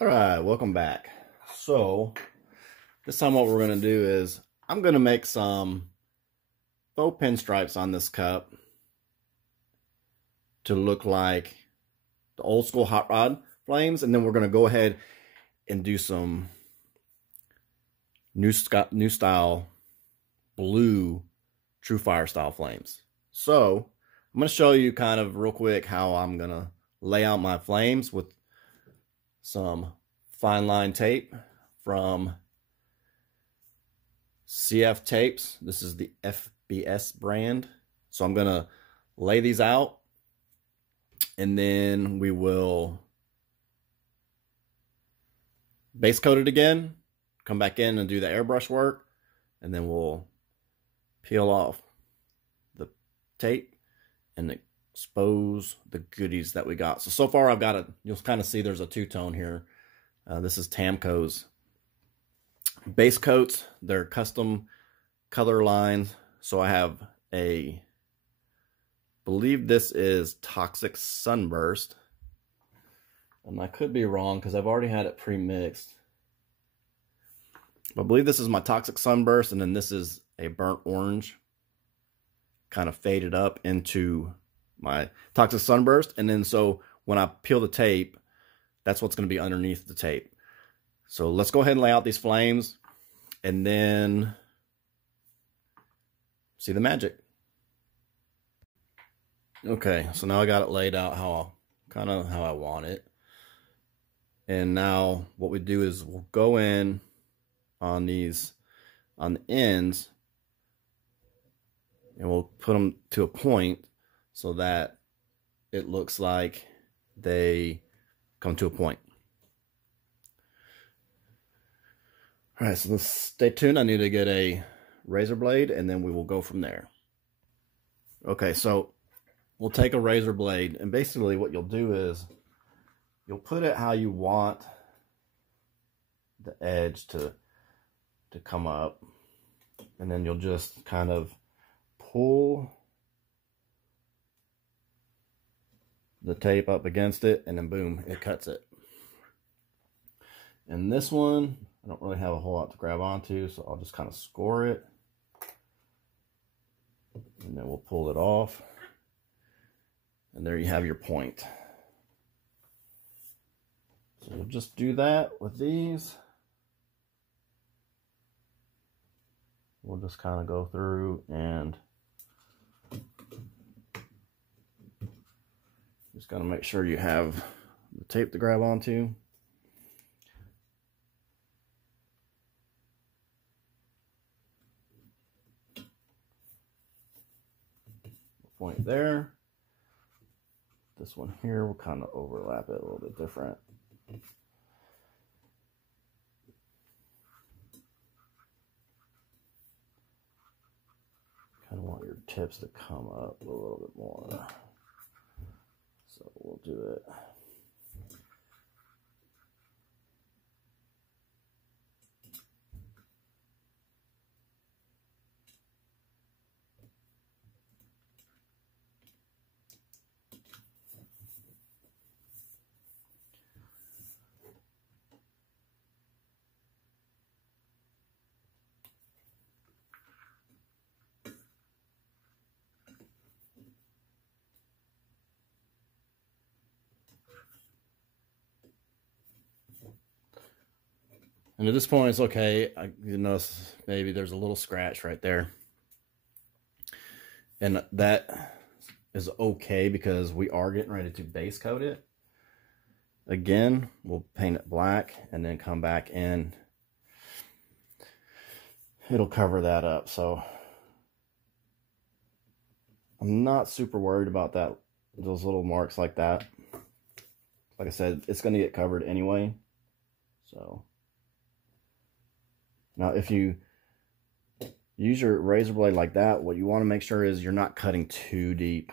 All right, welcome back. So this time what we're going to do is I'm going to make some faux pinstripes on this cup to look like the old school hot rod flames, and then we're going to go ahead and do some new style blue true fire style flames. So I'm going to show you kind of real quick how I'm going to lay out my flames with some fine line tape from CF tapes. This is the FBS brand. So I'm going to lay these out, and then we will base coat it again, come back in and do the airbrush work, and then we'll peel off the tape and expose the goodies that we got. So far I've got you'll kind of see there's a two-tone here. This is Tamco's base coats. They're custom color lines. So I have believe this is Toxic Sunburst, and I could be wrong because I've already had it pre-mixed. I believe this is my Toxic Sunburst, and then this is a burnt orange, kind of faded up into my Toxic Sunburst. And then so when I peel the tape, that's what's going to be underneath the tape. So let's go ahead and lay out these flames and then see the magic. Okay, so now I got it laid out how I want it. And now what we do is we'll go in on the ends, and we'll put them to a point so that it looks like they come to a point. All right, so let's stay tuned. I need to get a razor blade, and then we will go from there. Okay, so we'll take a razor blade, and basically what you'll do is you'll put it how you want the edge to come up, and then you'll just kind of pull the tape up against it, and then boom, it cuts it. And this one, I don't really have a whole lot to grab onto, so I'll just kind of score it, and then we'll pull it off, and there you have your point. So we'll just do that with these. We'll just kind of go through and just got to make sure you have the tape to grab onto. Point there. This one here will kind of overlap it a little bit different. Kind of want your tips to come up a little bit more. So we'll do it. And at this point, it's okay. You notice maybe there's a little scratch right there. And that is okay because we are getting ready to base coat it. Again, we'll paint it black and then come back in. It'll cover that up. So I'm not super worried about that, those little marks like that. Like I said, it's going to get covered anyway. So now, if you use your razor blade like that, what you want to make sure is you're not cutting too deep.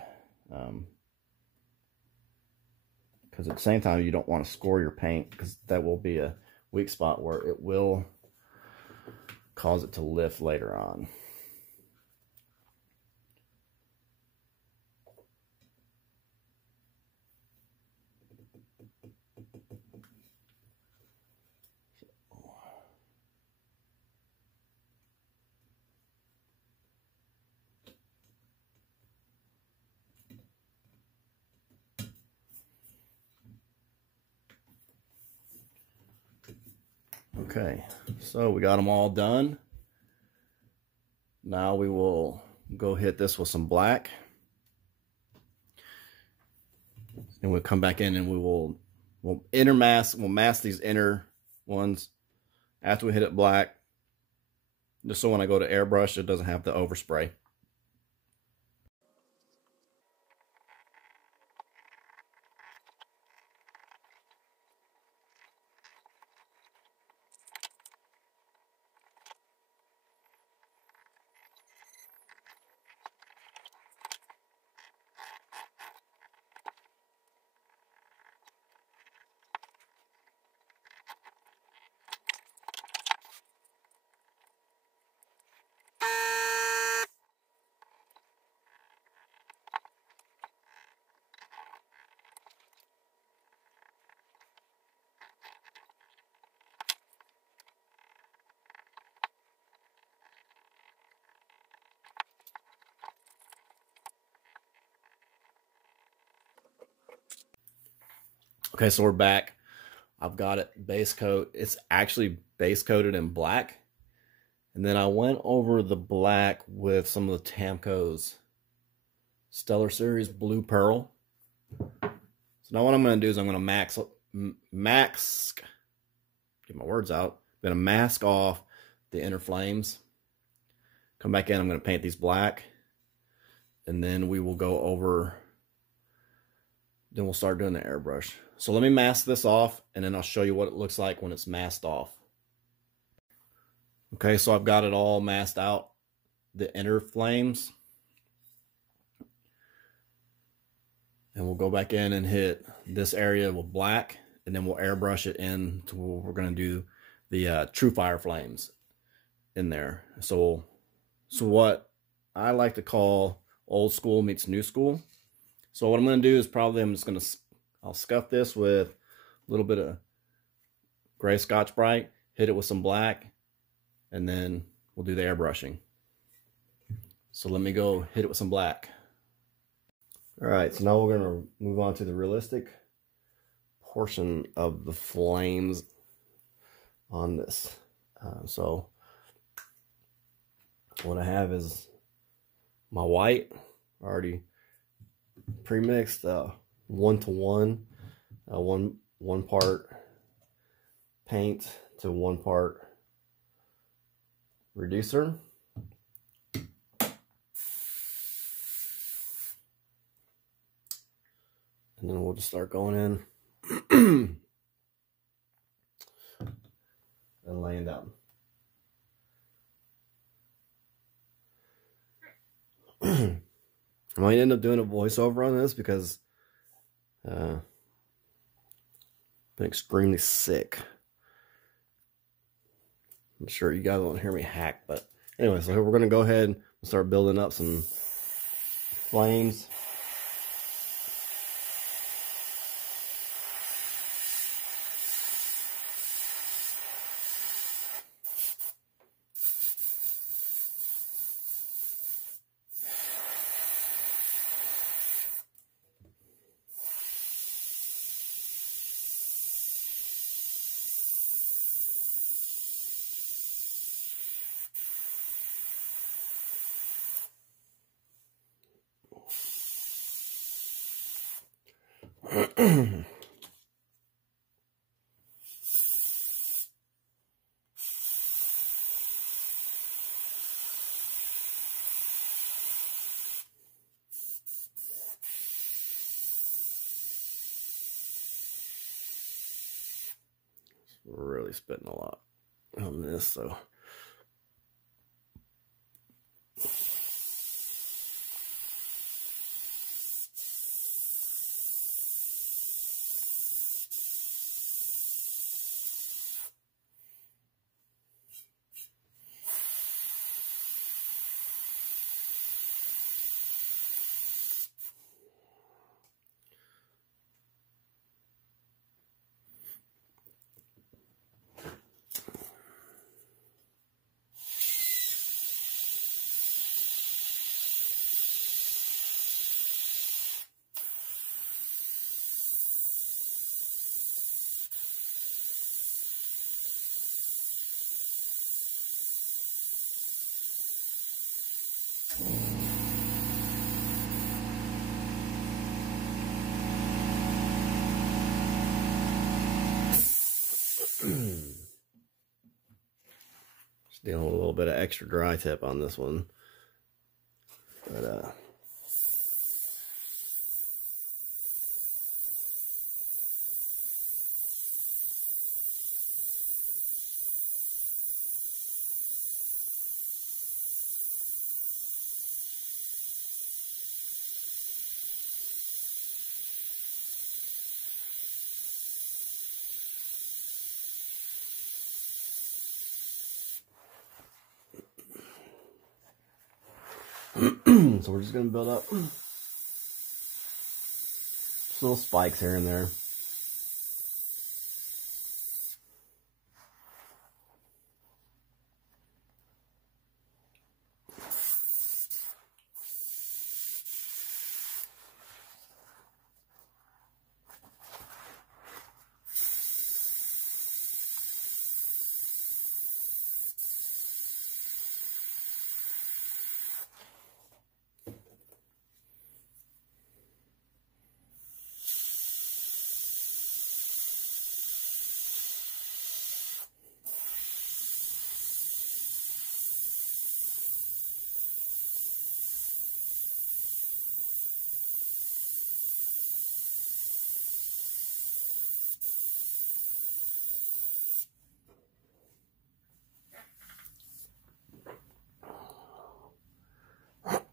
Because at the same time, you don't want to score your paint, because that will be a weak spot where it will cause it to lift later on. Okay, so we got them all done. Now we will go hit this with some black. And we'll come back in and we'll mask these inner ones after we hit it black, just so when I go to airbrush it doesn't have the overspray. Okay, so we're back. I've got it base coat. It's actually base coated in black. And then I went over the black with some of the Tamco's Stellar Series Blue Pearl. So now what I'm going to do is I'm going to get my words out. I'm going to mask off the inner flames. Come back in, I'm going to paint these black. And then we will go over, then we'll start doing the airbrush. So let me mask this off and then I'll show you what it looks like when it's masked off. Okay, so I've got it all masked out, the inner flames. And we'll go back in and hit this area with black, and then we'll airbrush it in to where we're going to do the true fire flames in there. So what I like to call old school meets new school. So what I'm going to do is I'll scuff this with a little bit of gray Scotch Brite, hit it with some black, and then we'll do the airbrushing. So let me go hit it with some black. All right, so now we're going to move on to the realistic portion of the flames on this. So what I have is my white, already pre-mixed, 1-to-1, one part paint to 1 part reducer. And then we'll just start going in and laying down. I might end up doing a voiceover on this because I've been extremely sick. I'm sure you guys won't hear me hack, but anyway, so we're going to go ahead and start building up some flames. We're really spitting a lot on this, so Dealing with a little bit of extra dry tip on this one. But so we're just going to build up just little spikes here and there.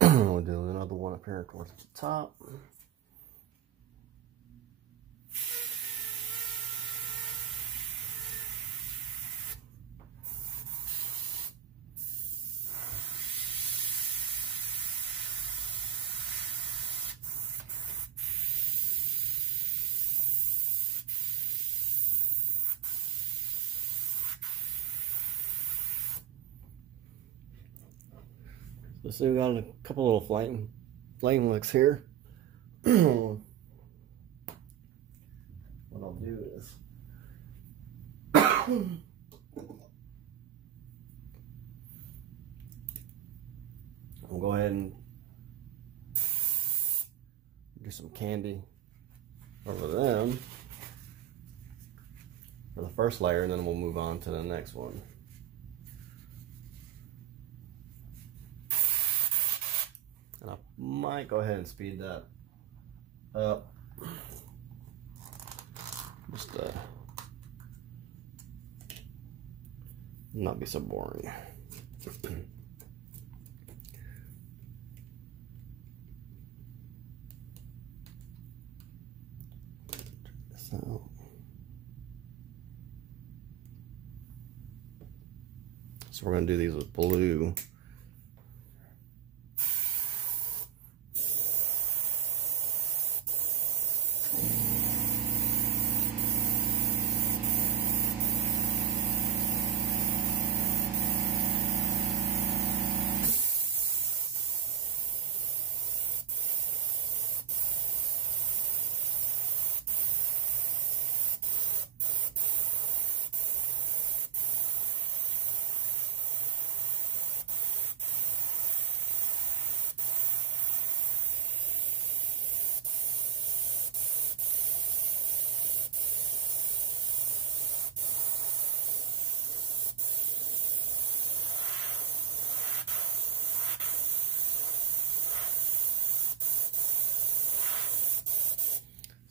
We'll do another one up here towards the top. So we got a couple little flame licks here. What I'll do is I'll go ahead and do some candy over them for the first layer, and then we'll move on to the next one. And I might go ahead and speed that up just to not be so boring. So we're going to do these with blue.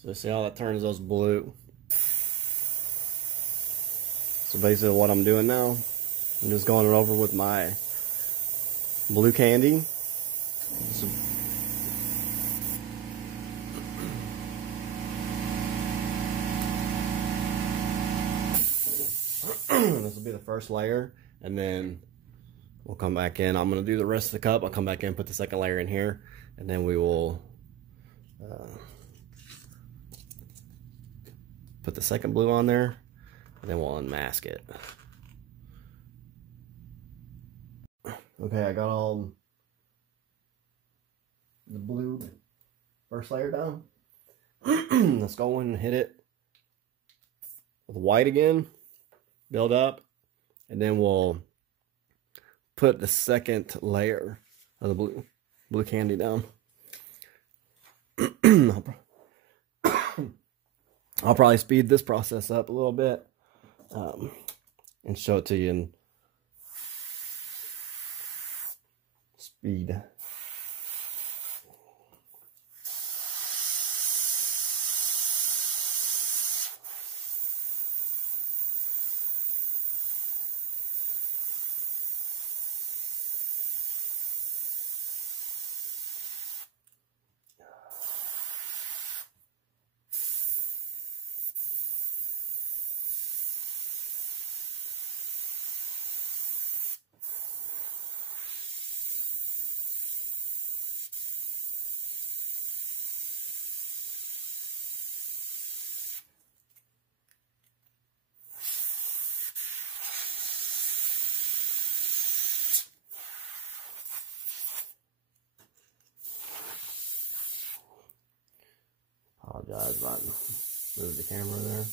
So see how that turns those blue. So basically what I'm doing now, I'm just going it over with my blue candy. So this will be the first layer, and then we'll come back in. I'm going to do the rest of the cup. I'll come back in, put the second layer in here, and then we will put the second blue on there, and then we'll unmask it. Okay, I got all the blue first layer down. Let's go in and hit it with white again, build up, and then we'll put the second layer of the blue candy down. I'll probably speed this process up a little bit and show it to you in speed. Apologize about move the camera there.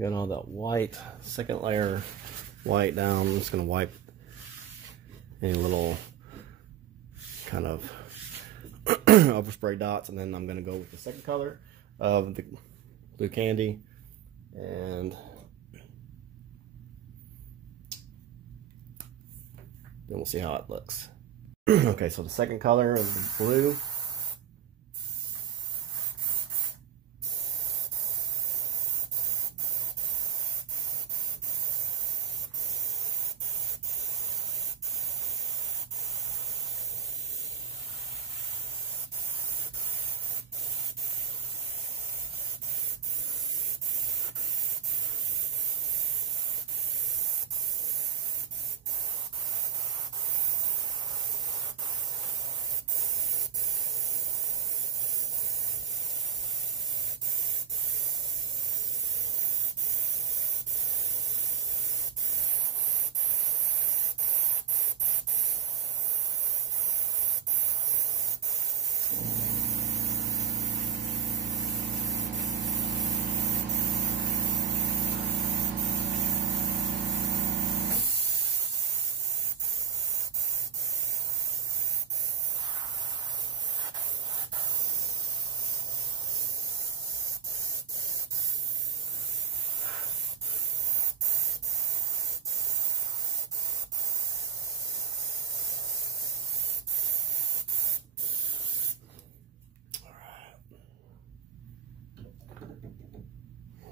Got all that white, second layer white down. I'm just going to wipe any little kind of overspray dots, and then I'm going to go with the second color of the blue candy, and then we'll see how it looks. Okay, so the second color is the blue.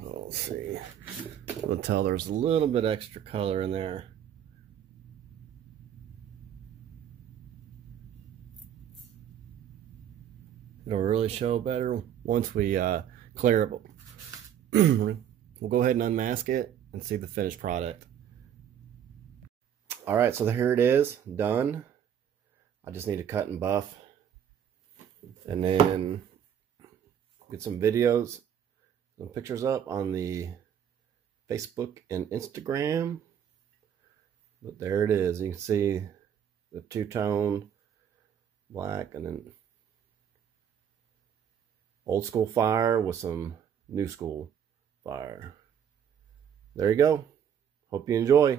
Let's see. We'll tell there's a little bit extra color in there. It'll really show better once we clear it. We'll go ahead and unmask it and see the finished product. All right, so here it is, done. I just need to cut and buff, and then get some videos, some pictures up on the Facebook and Instagram. But there it is. You can see the two-tone black, and then old school fire with some new school fire. There you go. Hope you enjoy.